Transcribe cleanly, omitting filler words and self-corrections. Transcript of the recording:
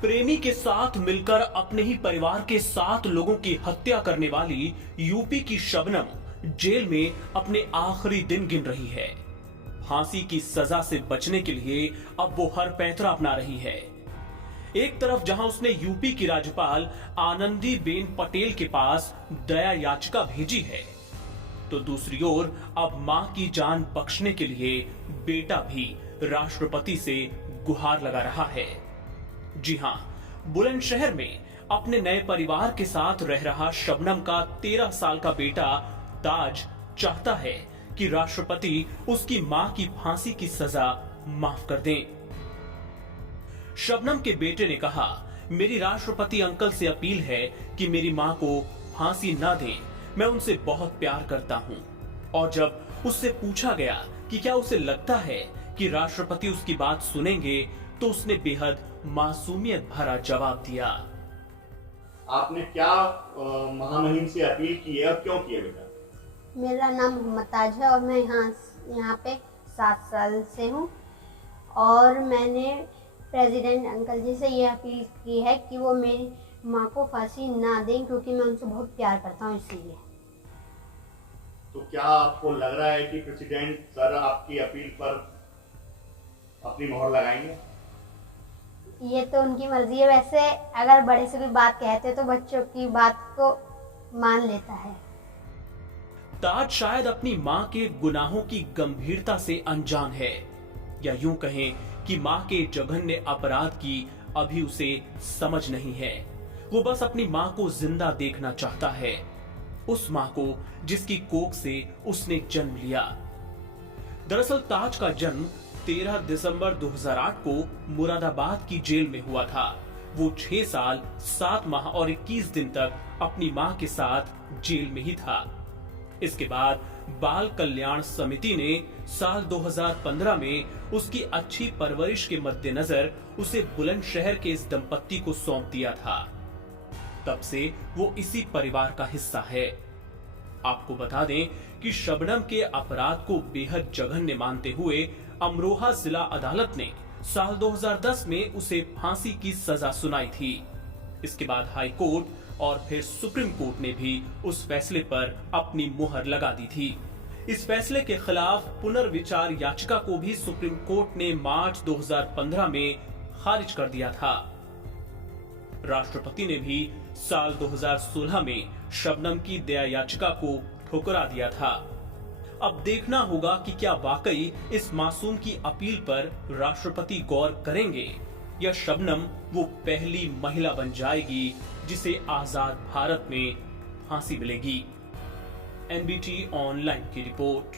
प्रेमी के साथ मिलकर अपने ही परिवार के 7 लोगों की हत्या करने वाली यूपी की शबनम जेल में अपने आखिरी दिन गिन रही है। फांसी की सजा से बचने के लिए अब वो हर पैंतरा अपना रही है। एक तरफ जहां उसने यूपी की राज्यपाल आनंदीबेन पटेल के पास दया याचिका भेजी है, तो दूसरी ओर अब मां की जान बख्शने के लिए बेटा भी राष्ट्रपति से गुहार लगा रहा है। जी हां, बुलंदशहर में अपने नए परिवार के साथ रह रहा शबनम का 13 साल का बेटा ताज चाहता है कि राष्ट्रपति उसकी मां की फांसी की सजा माफ कर दें। शबनम के बेटे ने कहा, मेरी राष्ट्रपति अंकल से अपील है कि मेरी मां को फांसी ना दें। मैं उनसे बहुत प्यार करता हूं। और जब उससे पूछा गया कि क्या उसे लगता है कि राष्ट्रपति उसकी बात सुनेंगे, तो उसने बेहद मासूमियत भरा जवाब दिया। आपने क्या महामहिम से अपील की है और क्यों की है बेटा? मेरा नाम मोहम्मद ताज है और मैं यहाँ पे 7 साल से हूँ। और मैंने प्रेसिडेंट अंकल जी से ये अपील की है कि वो मेरी माँ को फांसी ना दें, क्योंकि मैं उनसे बहुत प्यार करता हूँ इसीलिए। तो क्या आपको लग रहा है कि प्रेसिडेंट सर आपकी अपील पर अपनी मोहर लगाएंगे? ये तो उनकी मर्जी है। वैसे अगर बड़े से कोई बात कहते तो बच्चों की बात को मान लेता है। ताज शायद अपनी मां के गुनाहों की गंभीरता से अनजान है, या यूं कहें कि मां के जघन्य अपराध की अभी उसे समझ नहीं है। वो बस अपनी मां को जिंदा देखना चाहता है, उस मां को जिसकी कोख से उसने जन्म लिया। दरअसल ताज का जन्म 13 दिसंबर 2008 को मुरादाबाद की जेल में हुआ था। वो 6 साल 7 माह और 21 दिन तक अपनी मां के साथ जेल में ही था। इसके बाद बाल कल्याण समिति ने साल 2015 में उसकी अच्छी परवरिश के मद्देनजर उसे बुलंदशहर के इस दंपत्ति को सौंप दिया था। तब से वो इसी परिवार का हिस्सा है। आपको बता दें कि शबनम के अपराध को बेहद जघन्य मानते हुए अमरोहा जिला अदालत ने साल 2010 में उसे फांसी की सजा सुनाई थी। इसके बाद हाई कोर्ट और फिर सुप्रीम कोर्ट ने भी उस फैसले पर अपनी मुहर लगा दी थी। इस फैसले के खिलाफ पुनर्विचार याचिका को भी सुप्रीम कोर्ट ने मार्च 2015 में खारिज कर दिया था। राष्ट्रपति ने भी साल 2016 में शबनम की दया याचिका को ठुकरा दिया था। अब देखना होगा कि क्या वाकई इस मासूम की अपील पर राष्ट्रपति गौर करेंगे, या शबनम वो पहली महिला बन जाएगी जिसे आजाद भारत में फांसी मिलेगी। एनबीटी ऑनलाइन की रिपोर्ट।